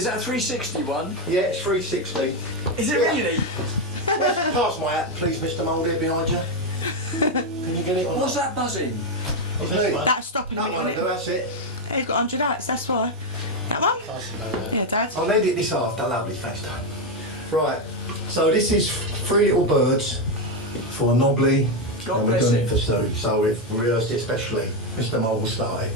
Is that a 360 one? Yeah, it's 360. Is it really? Pass my hat, please, Mr. Mouldy, behind you. Can you get it? What's that buzzing? That's stopping that me. one, that's it. Yeah, you've got 100 hats, that's why. That one? Yeah, Dad. I'll edit this after, lovely, thanks, Dad. Right, so this is 3 little birds for Knobbly. God and bless we're doing him. it for Sue, so we've rehearsed it especially. Mr. Mole will start it.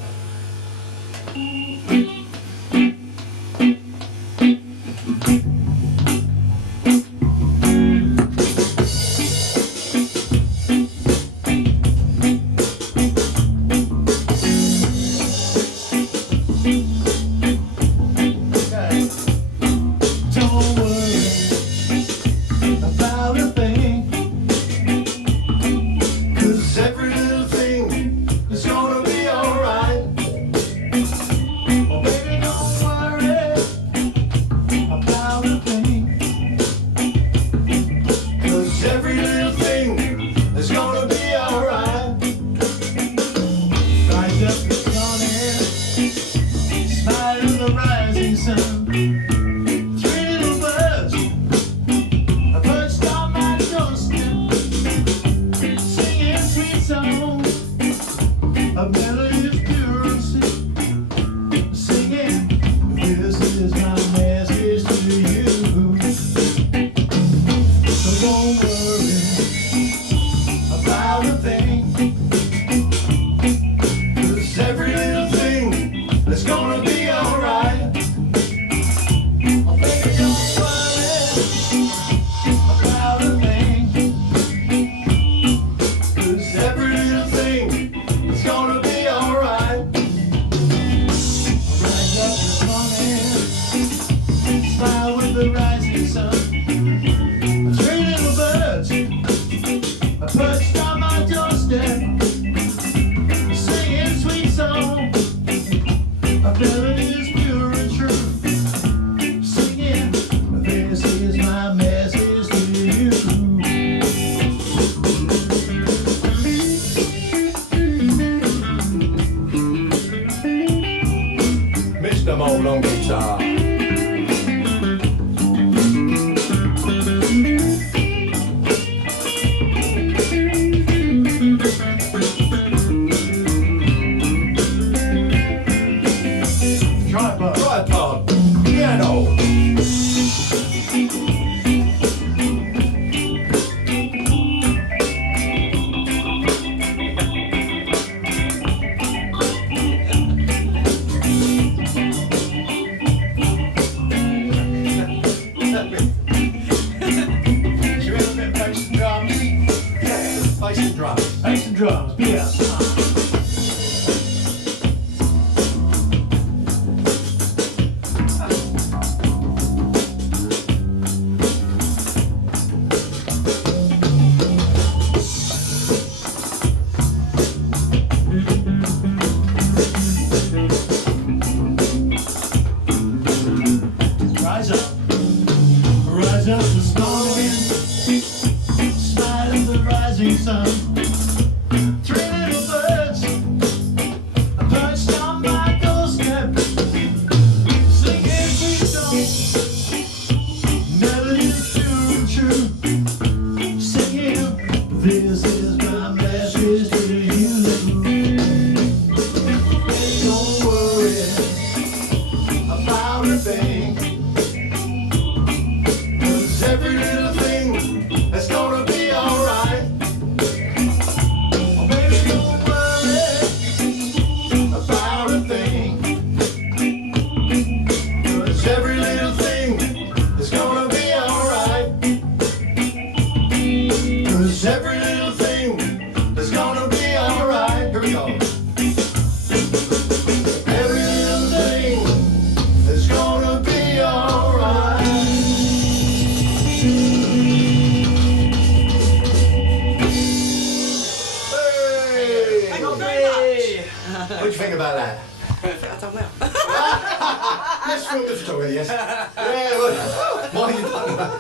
Mr. Mole on guitar. Tripod, piano. Bass and drums, yeah. Rise up the storm, smile in the rising sun. 3 little birds perched on my doorstep, singing sweet songs, melodies pure and true, singing, this is my message to you. Don't worry about a thing, 'cause every little thing is gonna be alright. Every little thing is gonna be alright. 'Cause every little thing is gonna be alright. Here we go. Every little thing is gonna be alright. Hey! Thank you very much. What do you think about that? I think I've done well. Let's film the photography, yes. Yeah, well, why you done that?